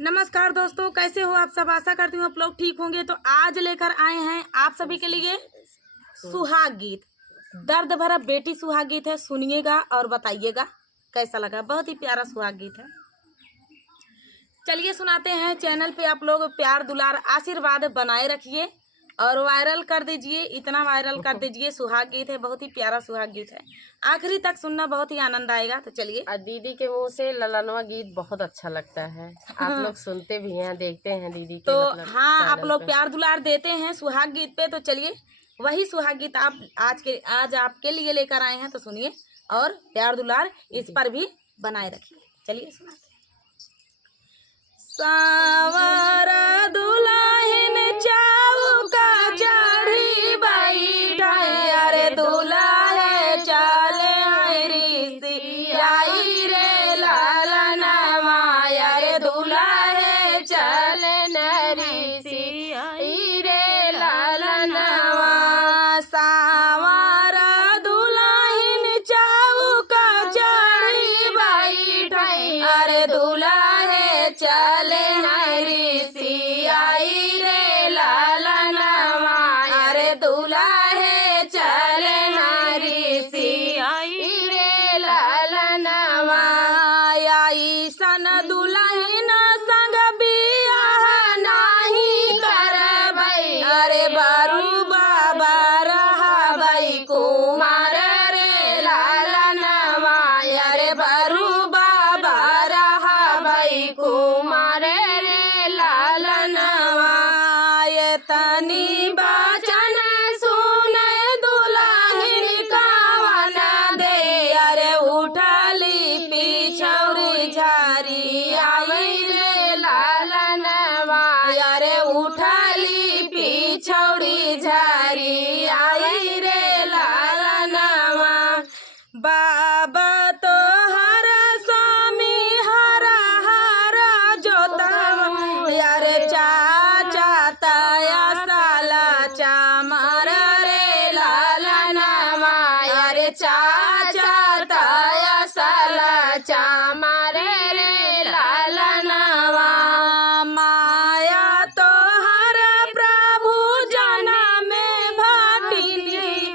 नमस्कार दोस्तों, कैसे हो आप सब। आशा करती हूँ आप लोग ठीक होंगे। तो आज लेकर आए हैं आप सभी के लिए सुहाग गीत। दर्द भरा बेटी सुहाग गीत है, सुनिएगा और बताइएगा कैसा लगा। बहुत ही प्यारा सुहाग गीत है। चलिए सुनाते हैं। चैनल पे आप लोग प्यार दुलार आशीर्वाद बनाए रखिए और वायरल कर दीजिए, इतना वायरल कर दीजिए। सुहाग गीत है, बहुत ही प्यारा सुहाग गीत है। आखिरी तक सुनना, बहुत ही आनंद आएगा। तो चलिए। दीदी के मुंह से ललनवा गीत बहुत अच्छा लगता है। आप लोग सुनते भी हैं, देखते हैं दीदी के तो मतलब हाँ, आप चैनल लोग पे। प्यार दुलार देते हैं सुहाग गीत पे। तो चलिए वही सुहाग गीत आप आज आपके लिए लेकर आए हैं। तो सुनिए और प्यार दुलार इस पर भी बनाए रखिए। चलिए सुनाते हैं। सावरा दुल्हन चौका चढ़ी बैठा, अरे दुल्हे चले ऋषि आई रे लालनवा, अरे दुल्हे चले ऋषि आई रे लालनवा। सावरा दुल्हन चौका चढ़ी बैठा, अरे दुल्हे चले ऋषि आई रे लालनवा, अरे दुल्हे चले ऋषि आई रे लालनवा। आई सन दुल्हन संग बियाह नाही करबै, अरे बारू बाबा रहबै कुमार रे लालनवा, अरे बारू बाबा रहबै कुमार रे लालनवा। ये तनी बचन सुने दुल्हन कावन दे, अरे उठली पिछौरी झारी आई रे लालनवा, अरे उठली पिछौरी झारी आई रे लालनवा। बाबा तो हर स्वामी हरा हरा जोतवा, अरे चाचा तया साला चामर रे लालनवा, अरे चाचा तया साला चामर रे लालनवा। माया तो हर प्रभु जन्म में भटिनी,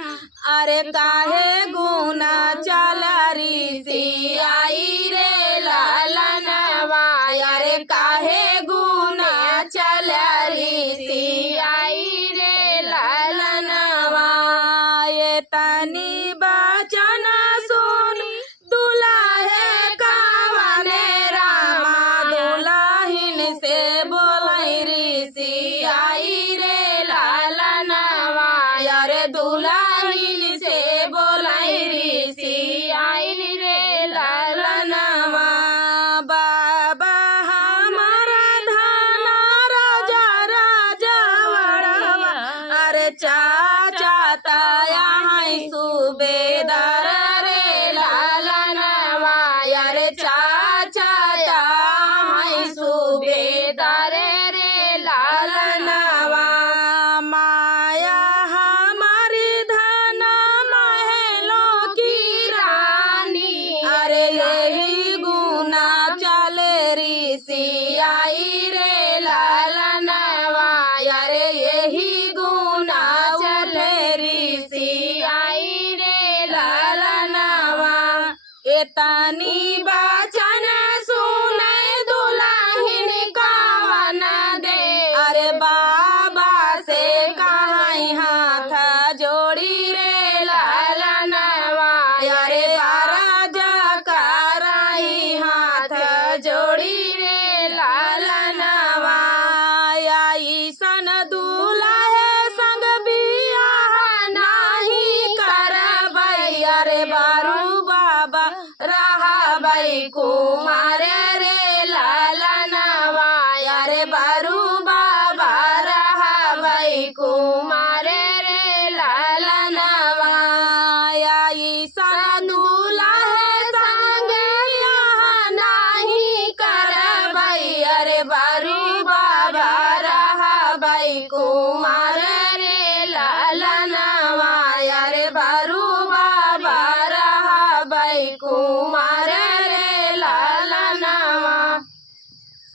अरे काहे गुना चल ऋषि आई रे लालनवा, अरे काहे गुना चल ऋषि आई रे लालनवा। ये तनी बचन सुनी दुल्हे कावने रामा, दुल्हन से बोलै ऋषि आई रे लालनवा, अरे दुल्हन से बोलै ऋषि आई रे लालनवा। बाबा हमारा धाना राजा राजा वड़वा, अरे चाचा तया है सुबेदार रे लालनवा, अरे चाचा तया है सुबेदार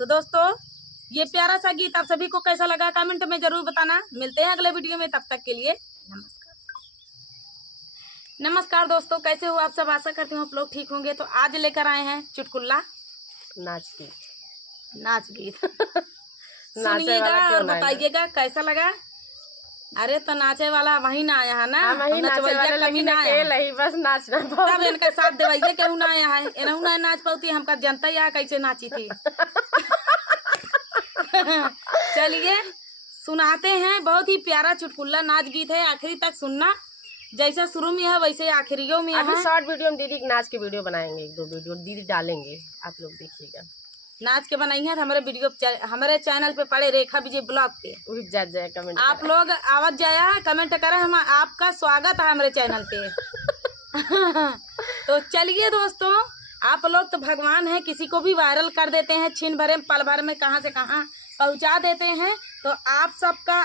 तो दोस्तों ये प्यारा सा गीत आप सभी को कैसा लगा कमेंट में जरूर बताना। मिलते हैं अगले वीडियो में, तब तक के लिए नमस्कार। नमस्कार दोस्तों, कैसे हो आप सब? आशा करती हूँ आप लोग ठीक होंगे। तो आज लेकर आए हैं चुटकुला नाच गीत। सुनिएगा और बताइएगा कैसा लगा। अरे तो नाचे वाला वही ना आया है ना, नचवैया कभी ना आया, बस नाचना तब इनका साथ देवैया केहू ना आया है, एनहू ना नाच पाती, हमका जनता या कैसे नाची थी। चलिए सुनाते हैं, बहुत ही प्यारा चुटकुला नाच गीत है, आखिरी तक सुनना। जैसा शुरू में है वैसे आखिरियों में अभी है। शॉर्ट वीडियो में दीदी नाच के वीडियो बनाएंगे, 1-2 वीडियो दीदी डालेंगे, आप लोग देखिएगा। नाच के बनाई है तो हमारे वीडियो हमारे चैनल पे पड़े रेखा विजय ब्लॉग पे, वही जा जाए कमेंट आप लोग आवाज जाया कमेंट करें, हम आपका स्वागत है हमारे चैनल पे। तो चलिए दोस्तों, आप लोग तो भगवान हैं, किसी को भी वायरल कर देते हैं, छीन भरे पल भर में कहाँ से कहाँ पहुंचा देते हैं। तो आप सबका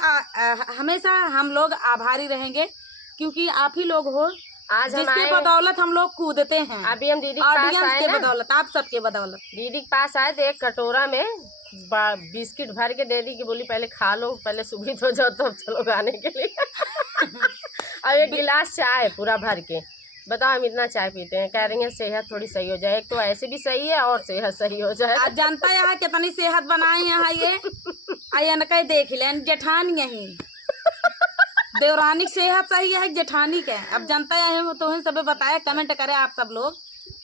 हमेशा हम लोग आभारी रहेंगे, क्योंकि आप ही लोग हो आज जिसके बदौलत हम लोग कूदते हैं। अभी हम दीदी के पास ऑडियंस आए के ना, बदौलत, आप सबके बदौलत। दीदी के पास आए तो एक कटोरा में बिस्किट भर के दे दी कि बोली पहले खा लो, पहले सुबह हो जाओ तो चलो गाने के लिए। और एक गिलास चाय पूरा भर के, बताओ हम इतना चाय पीते हैं, कह रही है सेहत थोड़ी सही हो जाए, एक तो ऐसे भी सही है और सेहत सही हो जाए। आज जानता है कितनी सेहत बनाए यहाँ ये आयन का देख लें, जेठानी यही देवरानी सेहत सही है जेठानी के। अब जनता है तो सब बताया, कमेंट करे आप सब लोग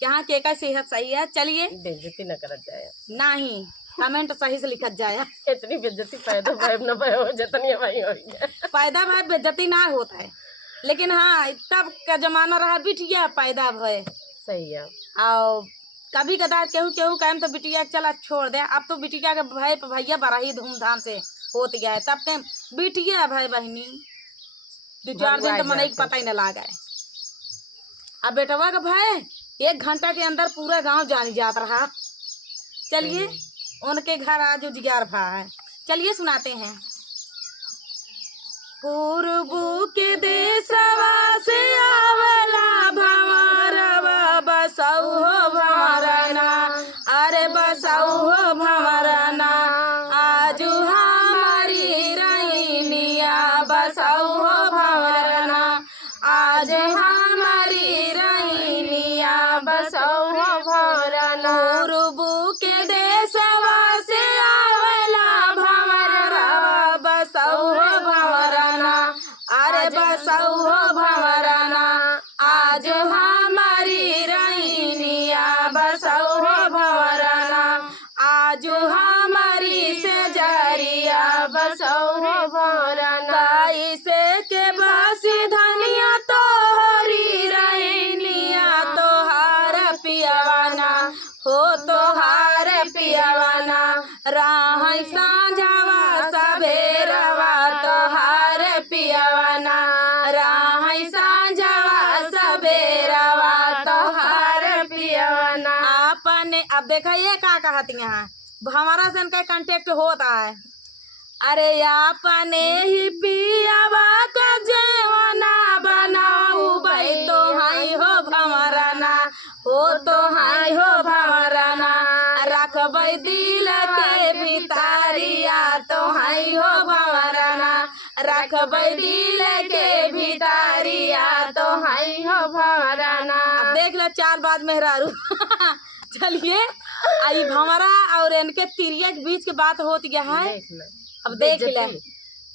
यहाँ के का सेहत सही है। चलिए बेइज्जती न करत जाए, नहीं कमेंट सही से लिखत जाए। इतनी बेइज्जती पैदा भाई न भाई हो जितनी भाई हो पैदा भाई बेइज्जती ना होता है, लेकिन हाँ तब का जमाना रहा बिटिया पैदा भय सही है। और कभी कदार केहू केहू कहम तो बिटिया चला छोड़ दे। अब तो बिटिया के भाई भैया बड़ा ही धूमधाम से होत गया है, तब के बिटिया भाई बहनी 2-4 दिन तो मन पता ही न लगा है। अब बेटवा का भाई 1 घंटा के अंदर पूरा गांव जानी जात रहा। चलिए उनके घर आज उजियार भा है, चलिए सुनाते हैं। पूर्व के देशवा से आवला भंवरवा बसऊ हो भंवरना, अरे बसऊ हो भंवरना, आजू हमारी रैनिया बसऊ हो भंवरना, आज हमारी रैनिया बसऊ हो भंवरना। पूर्व के देशवा से आवला भंवरवा बसऊ हो भंवरना, अरे बसऊ हो भंवरना, आज हमारी रैनिया बसऊ हो भंवरना, आज हमारी से जरिया बसऊ हो भंवरना। कैसे के बसी धनिया तोहरी रैनिया तोहार पियवाना हो, तोहार पियवाना, राह साँझवा सबेरवा तोहार पियवाना, राह साँझवा सबेरवा तोहार पियवाना। आपने अब देखा ये क्या कहती हैं, हमारा से इनका कांटेक्ट होता है। अरे आपने ही पियावा का जेवना बनाऊ भाई तो हाई हो भंवरना, हो तो हाई हो भंवरना, रखबै दिल के भितारिया तो हाई हो भंवरना, रखबै दिल के भितारिया तो हाई हो भंवरना। अब देख ले 4 बाद मेहरारू। चलिए आई भंवरा और इनके तिरिया के बीच की बात होती गया है, अब देख ले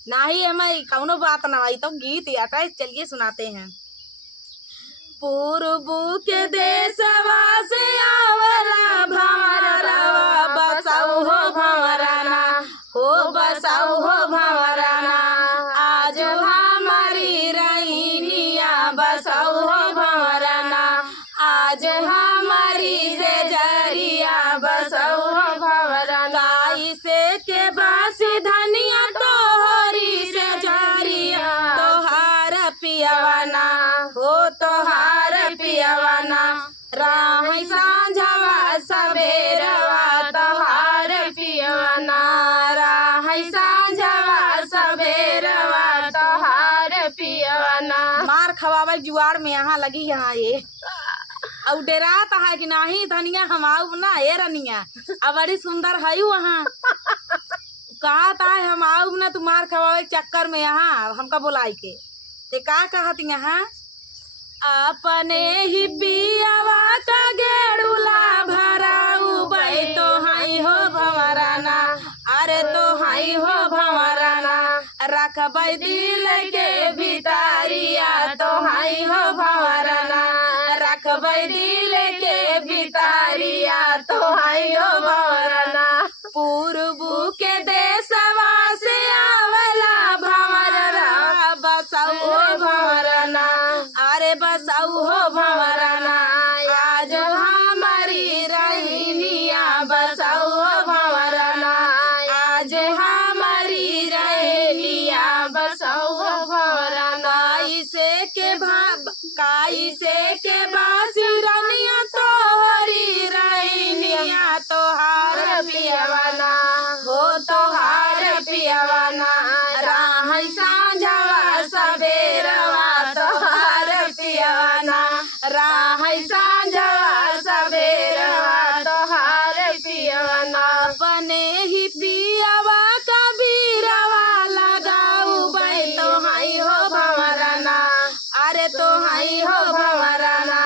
नहीं हमें कौनो बात ना आई तो गीत आता। चलिए सुनाते हैं। पूर्व के देशवा से आवला भंवरवा बसऊ हो भंवरना, हो बसऊ हो भंवरना, आज हमारी रैनिया बसऊ हो भंवरना, आज हमारी से जरिया बसऊ हो भंवरना। कैसे के बासी धनिया तोहरी से जरिया तोहार पियवाना हो, तोहार पियवाना, राह साँझवा सबेरवा तोहार पियवाना, राह साँझवा सबेरवा तोहार पियवाना। मार खवावे जुआर में यहाँ लगी यहाँ ये अब डेराता है कि नहीं धनिया हम आऊ ना ये रनिया अब बड़ी सुंदर है वहाँ कहा था हम आऊ ना तुम्हार खवावे के चक्कर में यहाँ हमका बुलाई के ते का कहत यहाँ अपने ही पियावा का गेड़ुला भराऊ भाई तो हाई हो भंवराना अरे तो हाई हो भंवराना रखबै दिल के भितारिया तो हाई हो भंवराना रखबै दिल के भितारिया तो हाई हो भंवराना पूर्व के देशवा से आवला भंवरा बसऊ हो भंवराना अरे बसऊ हो भंवराना आज हमारी रहनिया बसऊ हो भंवराना आज हमारी रहनिया बसऊ हो भंवराना काई से के बासी रनिया तोहरी रहनिया तोहार पियवाना हो तोहार पियवाना राहै सांझवा सबेरवा तोहार पियवाना राहै सांझवा सबेरवा तोहार पियवाना बने ही पियवा कबीरवा लगाऊ भाई तो हाई हो भंवराना अरे तो हाई हो भंवराना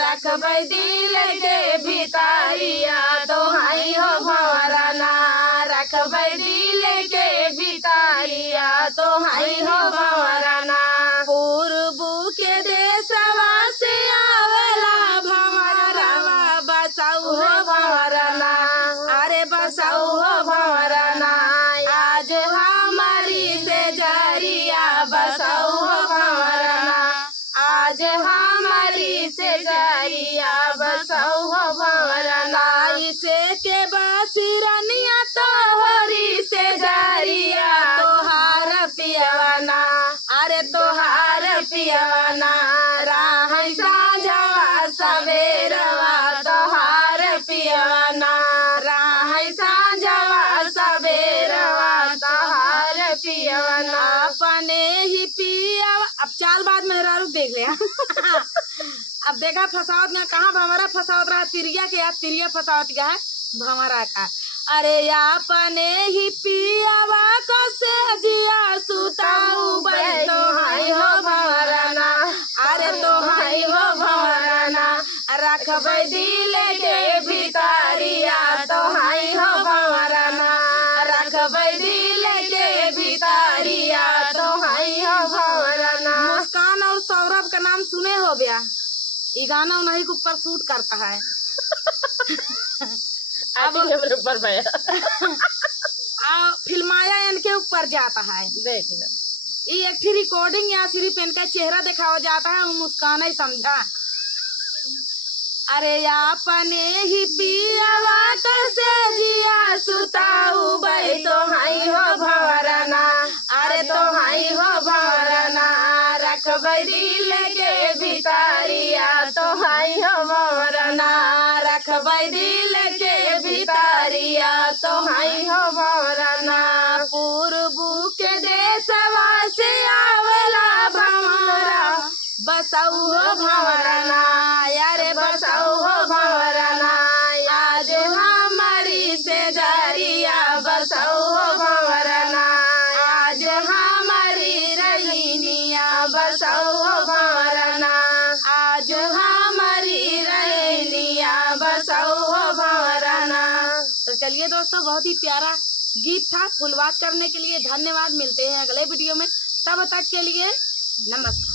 रखबै दिल के भितारिया तो हाई हो भंवराना रखबै दिल के भितारिया तो हाई हो भंवराना पूर्व के देशवा से आवला भंवरवा बसऊ हो भंवराना अरे बसऊ हो भंवराना आज हमारी से जरिया बसऊ हो भंवराना आज हमारी से जरिया बसऊ हो भंवराना इसे के बासी रनिया तोहरी से जरिया तोहार पियवाना अरे तोहार पियवाना राहै सांझवा सबेरवा तोहार पियवाना राहै सांझवा सबेरवा तोहार पियवाना अपने ही पियवा अब चाल बाद मेहरा रुक देख ले अब देखा फसावत में कहाँ भंवरा फसावत रहा तिरिया के याद तिरिया फसावत का है भंवरा का अरे अपने ही पियावा को से जिया सुताऊ भाई तो हाई हो भंवराना अरे तो हाई हो भंवराना रखबै दिल के भितारिया तो हाई हो भंवराना रखबै दिल के भितारिया तो हाई हो भंवराना मुस्कान और सौरभ का नाम सुने हो गया ये गाना उन्हीं के ऊपर शूट करता है अब ऊपर फिल्माया इनके ऊपर जाता है देख लो ये एक रिकॉर्डिंग या सिर्फ इनका चेहरा दिखावा जाता है वो मुस्कान ही समझा अरे अपने ही पियावा कैसे जिया सुताऊ भाई तो हाई हो भंवराना अरे तो हाई हो भंवराना रखबै दिल के भितारिया तो हाई हो भंवराना रखबै दिल के भितारिया तो हाई हो भंवराना पूर्व के देशवा से आवला भंवरा बसऊ हो भंवराना यारे बसऊ हो भंवराना आज हमारी से जरिया बसऊ हो भंवराना आज हमारी रहनिया बसऊ हो भंवराना आज हमारी रहनिया बसऊ हो भंवराना। तो चलिए दोस्तों बहुत ही प्यारा गीत था। फुलवाच करने के लिए धन्यवाद। मिलते हैं अगले वीडियो में, तब तक के लिए नमस्कार।